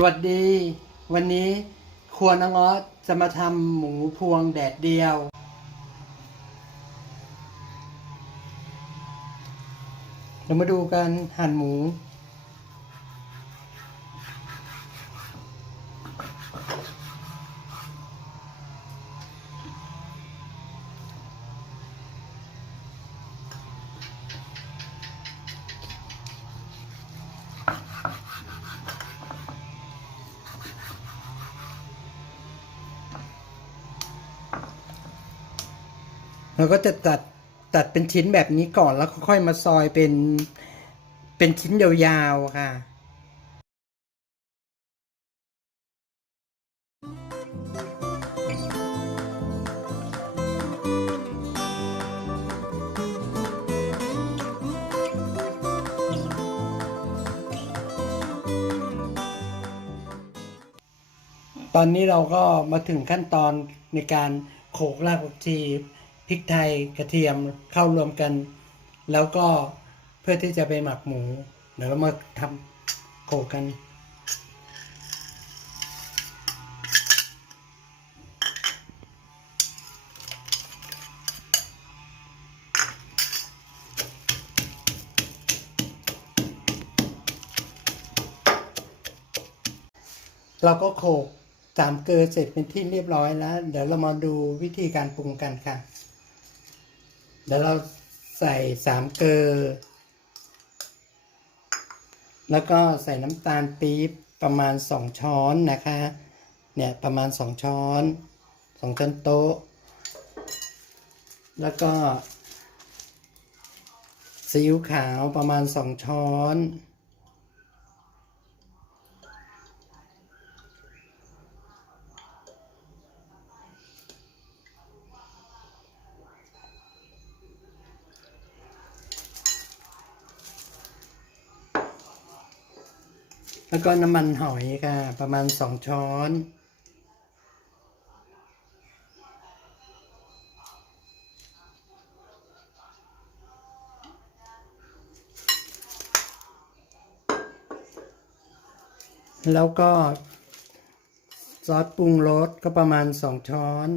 สวัสดี วันนี้ครัวน้องออสจะมาทำหมูพวงแดดเดียว เรามาดูกันหั่นหมู เราก็จะตัดตัดเป็นชิ้นแบบนี้ก่อนแล้วค่อยมาซอยเป็นเป็นชิ้นยาวๆค่ะตอนนี้เราก็มาถึงขั้นตอนในการโขลกรากผักชี พริกไทยกระเทียมเข้ารวมกัน แล้วก็เพื่อที่จะไปหมักหมู เดี๋ยวเรามาทำโขกกันเราก็โขกสามเกลือเสร็จเป็นที่เรียบร้อยแล้ว เดี๋ยวเรามาดูวิธีการปรุงกันค่ะ เดี๋ยวเราใส่สามเกลือ แล้วก็ใส่น้ำตาลปี๊บประมาณสองช้อนนะคะ เนี่ยประมาณสองช้อนสองช้อนโต๊ะ แล้วก็ซีอิ๊วขาวประมาณสองช้อน แล้วก็น้ำมันหอยค่ะ ประมาณสองช้อน แล้วก็ซอสปรุงรสก็ประมาณสองช้อน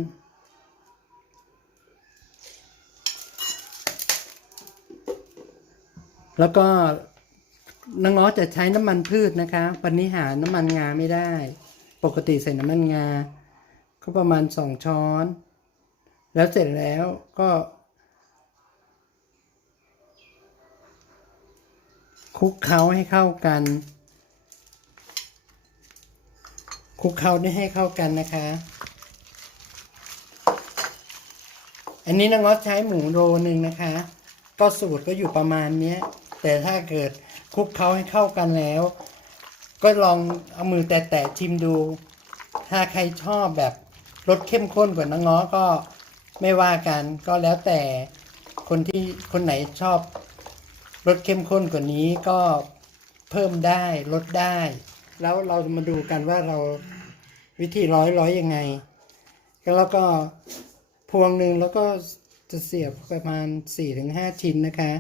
แล้วก็ นางง้อจะใช้น้ำมันพืชนะคะ วันนี้หาน้ำมันงาไม่ได้ ปกติใส่น้ำมันงา ก็ประมาณสองช้อน แล้วเสร็จแล้วก็คลุกเคล้าให้เข้ากันคลุกเคล้าได้ให้เข้ากันนะคะ อันนี้นางง้อใช้หมูโลนึงนะคะ ก็สูตรก็อยู่ประมาณเนี้ยแต่ถ้าเกิด คลุกเคล้าให้เข้ากันแล้ว ก็ลองเอามือแตะๆชิมดู ถ้าใครชอบแบบรสเข้มข้นกว่าน้องง้อก็ไม่ว่ากันก็แล้วแต่คนที่คนไหนชอบรสเข้มข้นกว่านี้ก็เพิ่มได้ลดได้ แล้วเรามาดูกันว่าเราวิธีร้อยร้อยยังไง แล้วก็พวงหนึ่งแล้วก็จะเสียบประมาณสี่ถึงห้าชิ้นนะคะ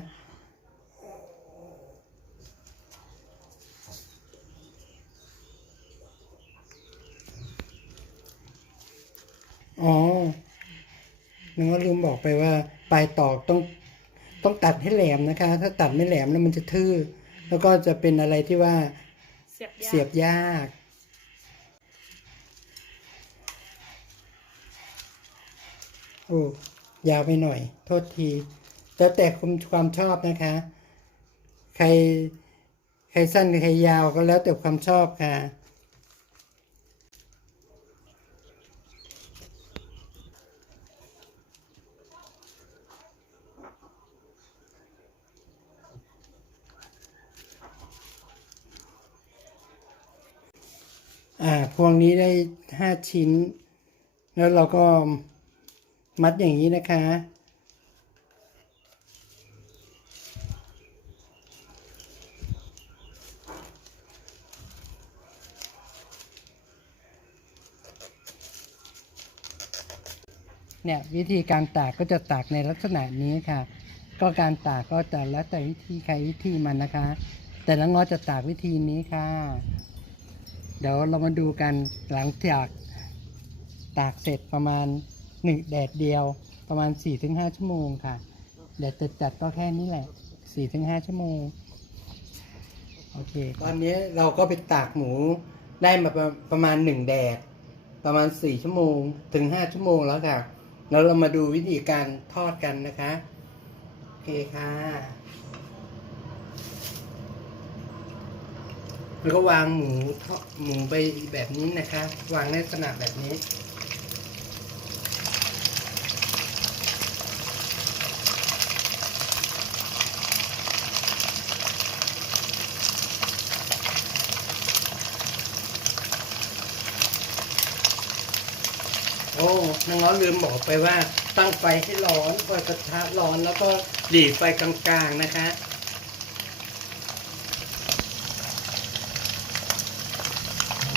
อ๋อนึกว่าลืมบอกไปว่าปลายตอกต้องต้องตัดให้แหลมนะคะ ถ้าตัดไม่แหลมแล้วมันจะทื่อ แล้วก็จะเป็นอะไรที่ว่าเสียบยากเสียบยากโอ้ยาวไปหน่อย โทษทีแล้วแต่ความความชอบนะคะ ใครใครสั้นใครยาวก็แล้วแต่ความชอบค่ะ อ่าพวงนี้ได้ห้าชิ้น แล้วเราก็มัดอย่างนี้นะคะ เนี่ยวิธีการตากก็จะตากในลักษณะนี้ค่ะ ก็การตากก็จะแล้วแต่วิธีใครวิธีมันนะคะ แต่ละงอจะตากวิธีนี้ค่ะ เดี๋ยวเรามาดูกันหลังจากตากเสร็จประมาณหนึ่งแดดเดียวประมาณ 4-5 ชั่วโมงค่ะแดดจัดๆก็แค่นี้แหละ 4-5 ชั่วโมง โอเค ตอนนี้เราก็ไปตากหมูได้มาประประมาณหนึ่งแดด ประมาณ 4 ชั่วโมงถึง 5 ชั่วโมงแล้วค่ะ แล้วเรามาดูวิธีการทอดกันนะคะ โอเคค่ะ แล้วก็วางหมูทอดหมูไปแบบนี้นะคะ วางในลักษณะแบบนี้ โอ้น้องน้องลืมบอกไปว่าตั้งไฟให้ร้อนเปิดกระทะร้อนแล้วก็หลีไฟกลางๆนะคะ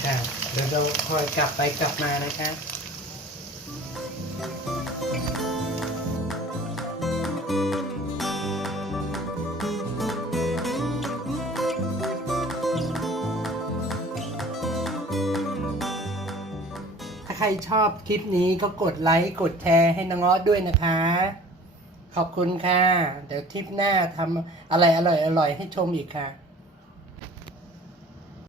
ค่ะเดี๋ยวเราคอยกลับไปกลับมานะคะถ้าใครชอบคลิปนี้ก็กดไลค์กดแชร์ให้น้องออด้วยนะคะ ขอบคุณค่ะ เดี๋ยวทริปหน้าทำอะไรอร่อยๆให้ชมอีกค่ะ